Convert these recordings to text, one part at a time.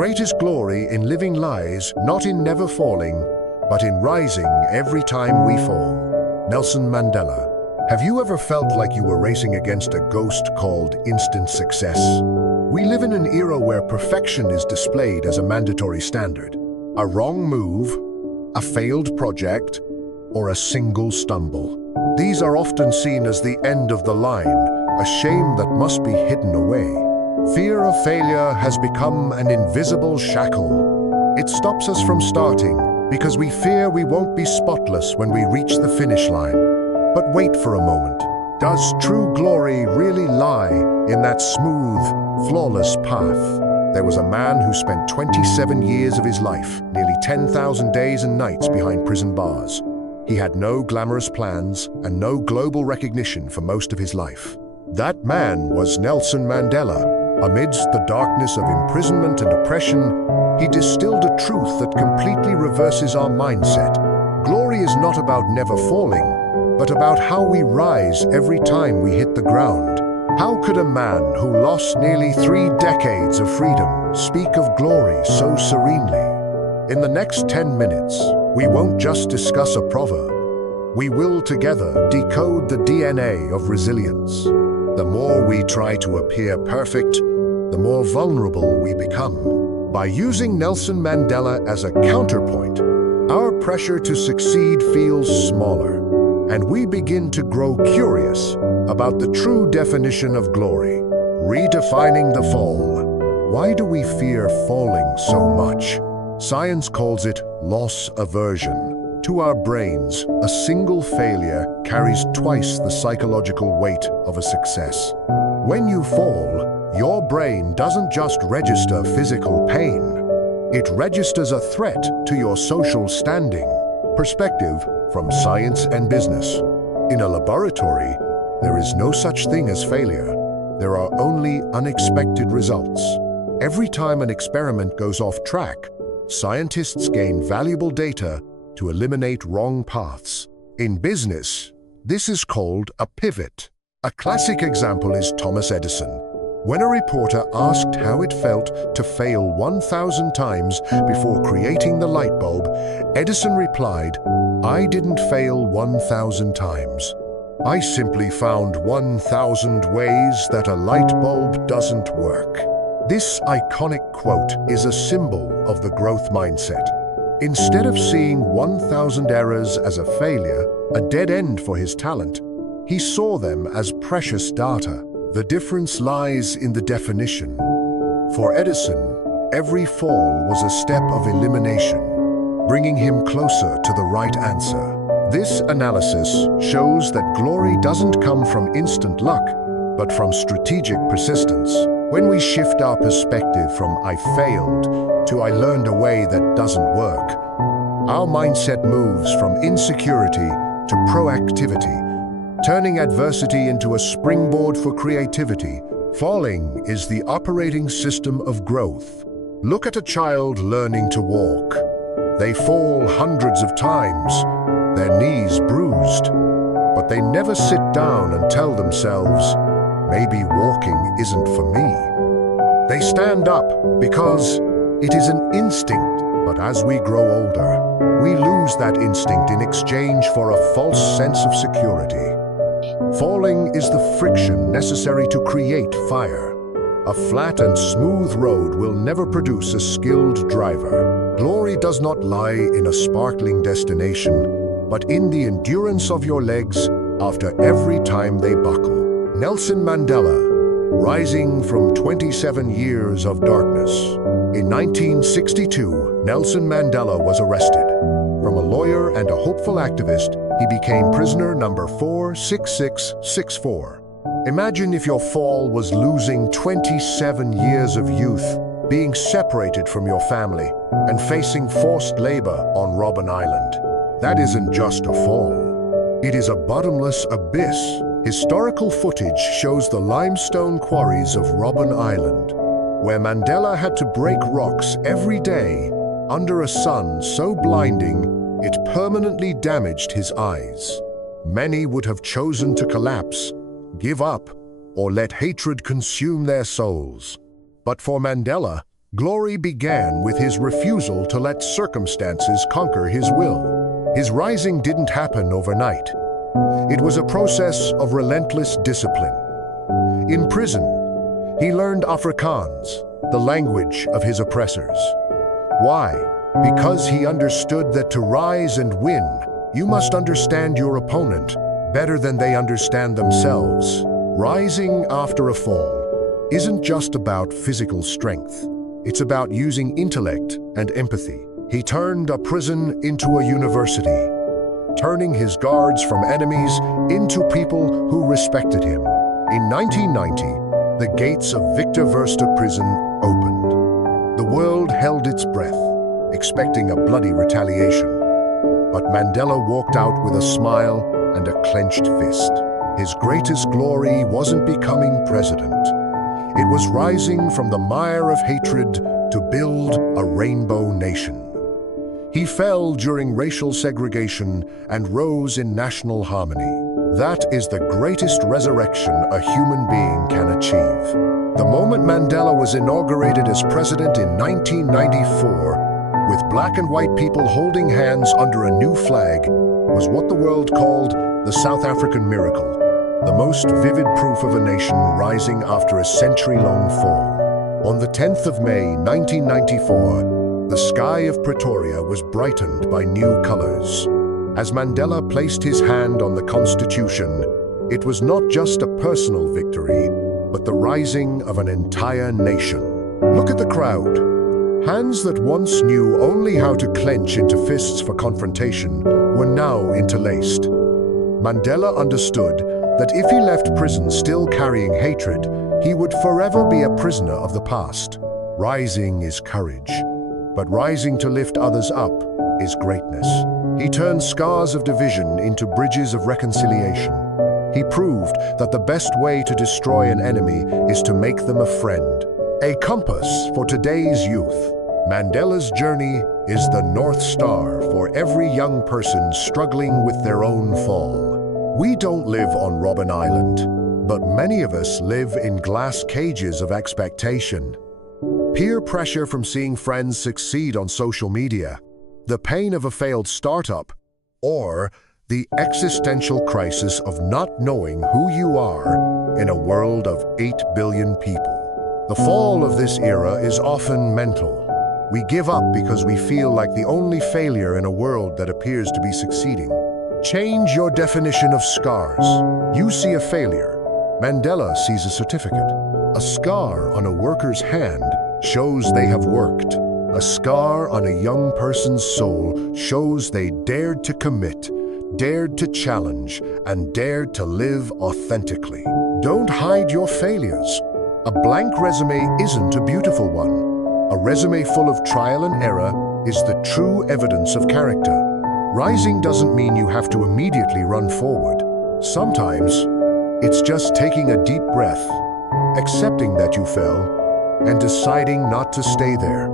greatest glory in living lies not in never falling, but in rising every time we fall. Nelson Mandela. Have you ever felt like you were racing against a ghost called instant success? We live in an era where perfection is displayed as a mandatory standard. A wrong move, a failed project, or a single stumble. These are often seen as the end of the line, a shame that must be hidden away. Fear of failure has become an invisible shackle. It stops us from starting because we fear we won't be spotless when we reach the finish line. But wait for a moment. Does true glory really lie in that smooth, flawless path? There was a man who spent 27 years of his life, nearly 10,000 days and nights behind prison bars. He had no glamorous plans and no global recognition for most of his life. That man was Nelson Mandela. Amidst the darkness of imprisonment and oppression, he distilled a truth that completely reverses our mindset. Glory is not about never falling, but about how we rise every time we hit the ground. How could a man who lost nearly 3 decades of freedom speak of glory so serenely? In the next 10 minutes, we won't just discuss a proverb. We will together decode the DNA of resilience. The more we try to appear perfect, the more vulnerable we become. By using Nelson Mandela as a counterpoint, our pressure to succeed feels smaller, and we begin to grow curious about the true definition of glory, redefining the fall. Why do we fear falling so much? Science calls it loss aversion. To our brains, a single failure carries twice the psychological weight of a success. When you fall, your brain doesn't just register physical pain. It registers a threat to your social standing. Perspective from science and business. In a laboratory, there is no such thing as failure. There are only unexpected results. Every time an experiment goes off track, scientists gain valuable data to eliminate wrong paths. In business, this is called a pivot. A classic example is Thomas Edison. When a reporter asked how it felt to fail 1,000 times before creating the light bulb, Edison replied, "I didn't fail 1,000 times. I simply found 1,000 ways that a light bulb doesn't work." This iconic quote is a symbol of the growth mindset. Instead of seeing 1,000 errors as a failure, a dead end for his talent, he saw them as precious data. The difference lies in the definition. For Edison, every fall was a step of elimination, bringing him closer to the right answer. This analysis shows that glory doesn't come from instant luck, but from strategic persistence. When we shift our perspective from "I failed" to "I learned a way that doesn't work," our mindset moves from insecurity to proactivity, turning adversity into a springboard for creativity. Falling is the operating system of growth. Look at a child learning to walk. They fall hundreds of times, their knees bruised, but they never sit down and tell themselves, "Maybe walking isn't for me." They stand up because it is an instinct, but as we grow older, we lose that instinct in exchange for a false sense of security. Falling is the friction necessary to create fire. A flat and smooth road will never produce a skilled driver. Glory does not lie in a sparkling destination, but in the endurance of your legs after every time they buckle. Nelson Mandela, rising from 27 years of darkness. In 1962, Nelson Mandela was arrested. From a lawyer and a hopeful activist, he became prisoner number 46664. Imagine if your fall was losing 27 years of youth, being separated from your family, and facing forced labor on Robben Island. That isn't just a fall. It is a bottomless abyss. Historical footage shows the limestone quarries of Robben Island, where Mandela had to break rocks every day under a sun so blinding it permanently damaged his eyes. Many would have chosen to collapse, give up, or let hatred consume their souls. But for Mandela, Glory began with his refusal to let circumstances conquer his will. His rising didn't happen overnight. It was a process of relentless discipline. In prison, he learned Afrikaans, the language of his oppressors. Why? Because he understood that to rise and win, you must understand your opponent better than they understand themselves. Rising after a fall isn't just about physical strength. It's about using intellect and empathy. He turned a prison into a university, turning his guards from enemies into people who respected him. In 1990, the gates of Victor Verster prison opened. The world held its breath, expecting a bloody retaliation. But Mandela walked out with a smile and a clenched fist. His greatest glory wasn't becoming president. It was rising from the mire of hatred to build a rainbow nation. He fell during racial segregation and rose in national harmony. That is the greatest resurrection a human being can achieve. The moment Mandela was inaugurated as president in 1994, with black and white people holding hands under a new flag, was what the world called the South African miracle, the most vivid proof of a nation rising after a century-long fall. On the 10th of May, 1994, the sky of Pretoria was brightened by new colors. As Mandela placed his hand on the Constitution, it was not just a personal victory, but the rising of an entire nation. Look at the crowd. Hands that once knew only how to clench into fists for confrontation were now interlaced. Mandela understood that if he left prison still carrying hatred, he would forever be a prisoner of the past. Rising is courage, but rising to lift others up is greatness. He turned scars of division into bridges of reconciliation. He proved that the best way to destroy an enemy is to make them a friend. A compass for today's youth. Mandela's journey is the North Star for every young person struggling with their own fall. We don't live on Robben Island, but many of us live in glass cages of expectation. Peer pressure from seeing friends succeed on social media, the pain of a failed startup, or the existential crisis of not knowing who you are in a world of 8 billion people. The fall of this era is often mental. We give up because we feel like the only failure in a world that appears to be succeeding. Change your definition of scars. You see a failure. Mandela sees a certificate. A scar on a worker's hand shows they have worked. A scar on a young person's soul shows they dared to commit, dared to challenge, and dared to live authentically. Don't hide your failures. A blank resume isn't a beautiful one. A resume full of trial and error is the true evidence of character. Rising doesn't mean you have to immediately run forward. Sometimes, it's just taking a deep breath, accepting that you fell, and deciding not to stay there.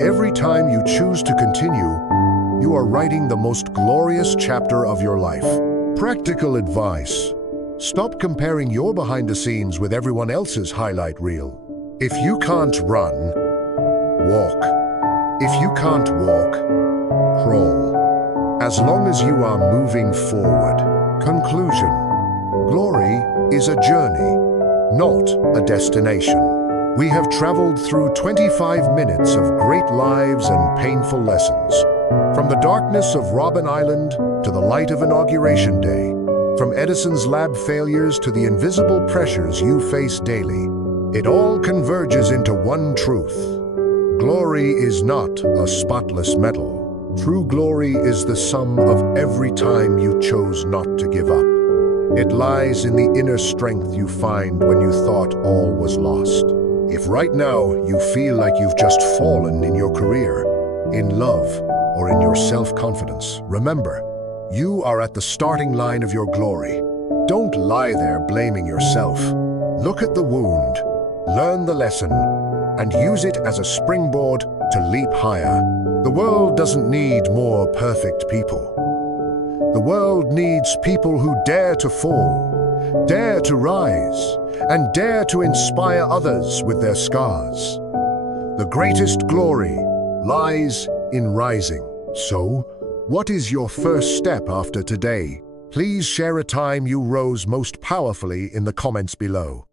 Every time you choose to continue, you are writing the most glorious chapter of your life. Practical advice. Stop comparing your behind the scenes with everyone else's highlight reel. If you can't run, walk. If you can't walk, crawl. As long as you are moving forward. Conclusion. Glory is a journey, not a destination. We have traveled through 25 minutes of great lives and painful lessons. From the darkness of Robben Island to the light of Inauguration Day, from Edison's lab failures to the invisible pressures you face daily, it all converges into one truth. Glory is not a spotless medal. True glory is the sum of every time you chose not to give up. It lies in the inner strength you find when you thought all was lost. If right now you feel like you've just fallen in your career, in love, or in your self-confidence, remember, you are at the starting line of your glory. Don't lie there blaming yourself. Look at the wound, learn the lesson, and use it as a springboard to leap higher. The world doesn't need more perfect people. The world needs people who dare to fall, dare to rise, and dare to inspire others with their scars. The greatest glory lies in rising. So, what is your first step after today? Please share a time you rose most powerfully in the comments below.